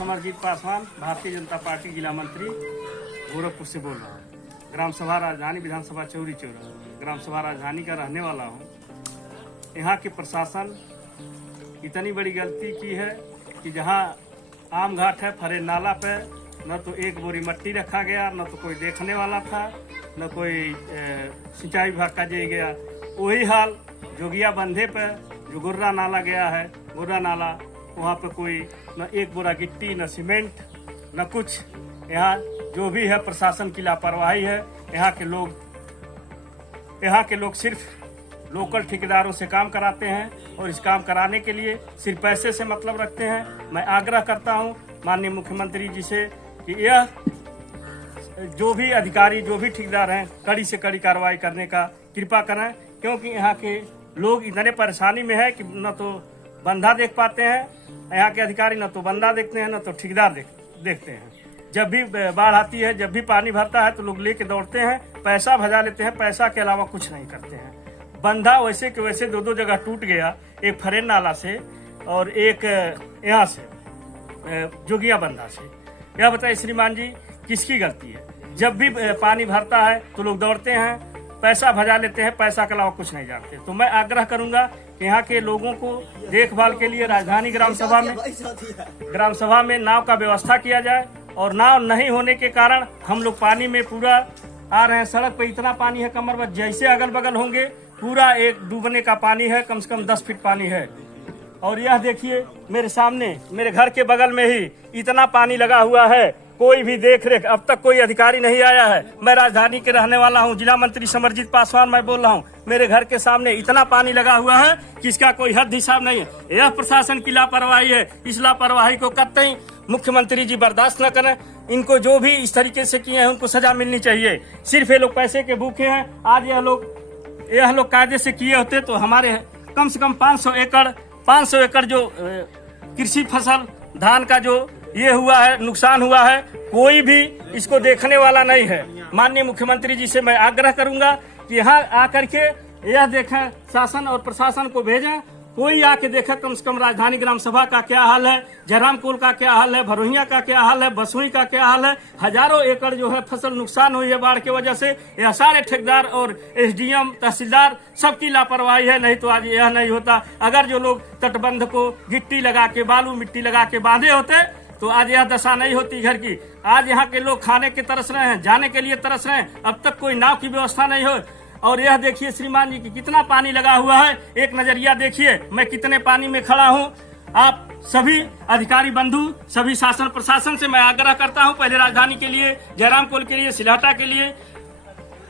Samarjeet Paswan, Bharatiya Janata party जिला मंत्री गोरखपुर से बोल रहा हूँ। ग्राम सभा राजधानी विधानसभा चौरी चौरा ग्राम सभा राजधानी का रहने वाला हूँ। यहाँ की प्रशासन इतनी बड़ी गलती की है कि जहाँ आम घाट है, फरे नाला पे न तो एक बोरी मट्टी रखा गया, न तो कोई देखने वाला था, न कोई सिंचाई विभाग का जे गया। वही हाल जोगिया बंधे पे जो गुर्रा नाला गया है, गुर्रा नाला वहाँ पे कोई न एक बोरा गिट्टी, न सीमेंट, न कुछ। यहाँ जो भी है प्रशासन की लापरवाही है। यहाँ के लोग सिर्फ लोकल ठेकेदारों से काम कराते हैं और इस काम कराने के लिए सिर्फ पैसे से मतलब रखते हैं। मैं आग्रह करता हूँ माननीय मुख्यमंत्री जी से कि यह जो भी अधिकारी, जो भी ठेकेदार हैं, कड़ी से कड़ी कार्रवाई करने का कृपा करें, क्योंकि यहाँ के लोग इतने परेशानी में है कि न तो बंधा देख पाते हैं यहाँ के अधिकारी, न तो बंदा देखते हैं, न तो ठेकेदार देखते हैं। जब भी बाढ़ आती है, जब भी पानी भरता है तो लोग लेके दौड़ते हैं, पैसा भजा लेते हैं, पैसा के अलावा कुछ नहीं करते हैं। बंधा वैसे के वैसे दो जगह टूट गया, एक फरेन नाला से और एक यहाँ से जोगिया बंधा से। यह बताइए श्रीमान जी, किसकी गलती है? जब भी पानी भरता है तो लोग दौड़ते हैं, पैसा भजा लेते हैं, पैसा के अलावा कुछ नहीं जानते। तो मैं आग्रह करूंगा कि यहाँ के लोगों को देखभाल के लिए राजधानी ग्राम सभा में नाव का व्यवस्था किया जाए। और नाव नहीं होने के कारण हम लोग पानी में पूरा आ रहे हैं। सड़क पे इतना पानी है कमर भर, जैसे अगल बगल होंगे पूरा एक डूबने का पानी है, कम से कम 10 फीट पानी है। और यह देखिए मेरे सामने, मेरे घर के बगल में ही इतना पानी लगा हुआ है, कोई भी देख रेख अब तक कोई अधिकारी नहीं आया है। मैं राजधानी के रहने वाला हूं, जिला मंत्री समरजीत पासवान मैं बोल रहा हूं। मेरे घर के सामने इतना पानी लगा हुआ है कि इसका कोई हद हिसाब नहीं है। यह प्रशासन की लापरवाही है। इस लापरवाही को कतई मुख्यमंत्री जी बर्दाश्त न करें। इनको जो भी इस तरीके से किए हैं उनको सजा मिलनी चाहिए। सिर्फ ये लोग पैसे के भूखे हैं। आज यह लोग कायदे से किए होते तो हमारे कम से कम 500 एकड़ जो कृषि फसल धान का जो ये हुआ है, नुकसान हुआ है, कोई भी इसको देखने वाला नहीं है। माननीय मुख्यमंत्री जी से मैं आग्रह करूंगा कि यहाँ आकर के यह देखें, शासन और प्रशासन को भेजें, कोई आके देखे कम से कम राजधानी ग्राम सभा का क्या हाल है, जयराम कोल का क्या हाल है, भरोहिया का क्या हाल है, बसुई का क्या हाल है। हजारों एकड़ जो है फसल नुकसान हुई है बाढ़ की वजह से। यह सारे ठेकेदार और एसडीएम, तहसीलदार सबकी लापरवाही है, नहीं तो आज यह नहीं होता। अगर जो लोग तटबंध को गिट्टी लगा के, बालू मिट्टी लगा के बांधे होते तो आज यह दशा नहीं होती घर की। आज यहाँ के लोग खाने के तरस रहे हैं, जाने के लिए तरस रहे हैं, अब तक कोई नाव की व्यवस्था नहीं हो। और यह देखिए श्रीमान जी की कितना पानी लगा हुआ है, एक नजरिया देखिए मैं कितने पानी में खड़ा हूँ। आप सभी अधिकारी बंधु, सभी शासन प्रशासन से मैं आग्रह करता हूँ, पहले राजधानी के लिए, जयराम कोल के लिए, सिलहटा के लिए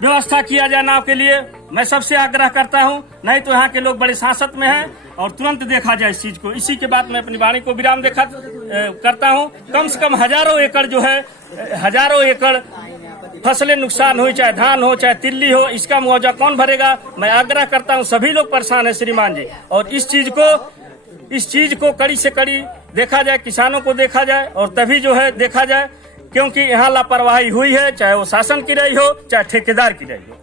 व्यवस्था किया जाए नाव के लिए। मैं सबसे आग्रह करता हूं, नहीं तो यहाँ के लोग बड़े सांसत में हैं और तुरंत देखा जाए इस चीज को। इसी के बाद मैं अपनी वाणी को विराम करता हूं। कम से कम हजारों एकड़ फसलें नुकसान हुई, चाहे धान हो, चाहे तिल्ली हो, इसका मुआवजा कौन भरेगा? मैं आग्रह करता हूं, सभी लोग परेशान है श्रीमान जी। और इस चीज को कड़ी से कड़ी देखा जाए, किसानों को देखा जाए और तभी जो है देखा जाए, क्योंकि यहाँ लापरवाही हुई है, चाहे वो शासन की रही हो, चाहे ठेकेदार की रही हो।